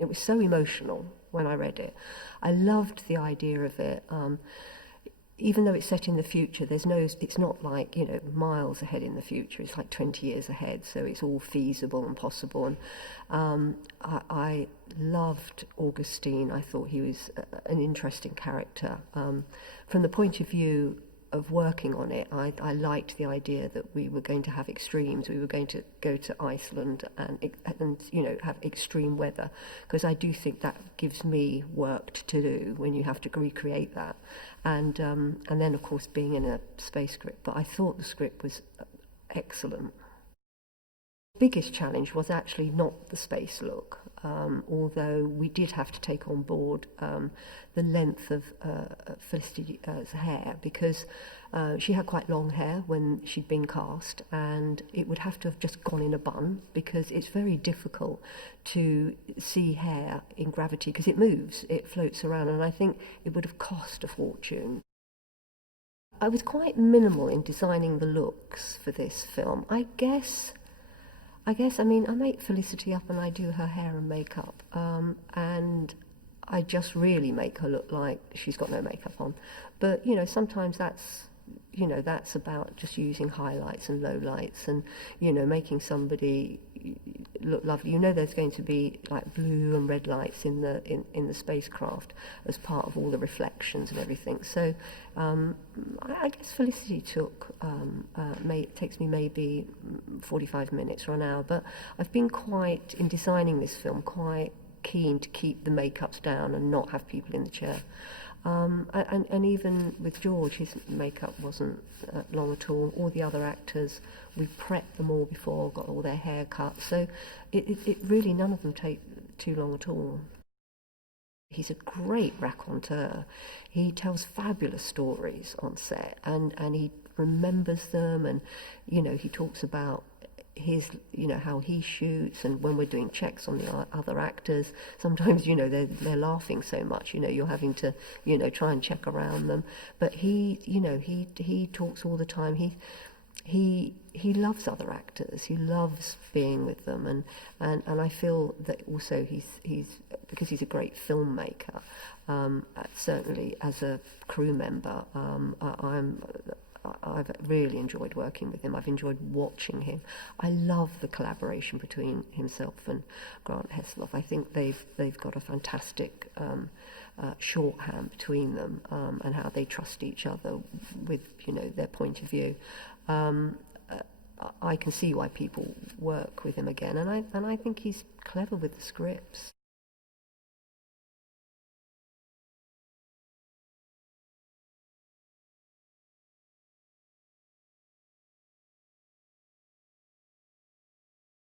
It was so emotional when I read it. I loved the idea of it. Even though it's set in the future, it's not like, miles ahead in the future. It's like 20 years ahead, so it's all feasible and possible. And I loved Augustine. I thought he was an interesting character. From the point of view of working on it, I liked the idea that we were going to have extremes. We were going to go to Iceland and have extreme weather, because I do think that gives me work to do when you have to recreate that, and then of course being in a space script. But I thought the script was excellent. Biggest challenge was actually not the space look, although we did have to take on board the length of Felicity's hair, because she had quite long hair when she'd been cast, and it would have to have just gone in a bun, because it's very difficult to see hair in gravity, because it moves, it floats around, and I think it would have cost a fortune. I was quite minimal in designing the looks for this film. I make Felicity up and I do her hair and makeup, and I just really make her look like she's got no makeup on. But, sometimes that's about just using highlights and lowlights and, making somebody look lovely. There's going to be like blue and red lights in the spacecraft as part of all the reflections and everything. So I guess Felicity takes me maybe 45 minutes or an hour, but I've been in designing this film, quite keen to keep the makeups down and not have people in the chair. And even with George, his makeup wasn't long at all the other actors, we prepped them all before, got all their hair cut, so it really, none of them take too long at all. He's a great raconteur. He tells fabulous stories on set, and he remembers them, and he talks about how he shoots, and when we're doing checks on the other actors, sometimes they're laughing so much, you're having to try and check around them, but he talks all the time. He loves other actors, he loves being with them, and I feel that also he's because he's a great filmmaker, certainly as a crew member, I've really enjoyed working with him. I've enjoyed watching him. I love the collaboration between himself and Grant Heslov. I think they've got a fantastic shorthand between them, and how they trust each other with their point of view. I can see why people work with him again, and I think he's clever with the scripts.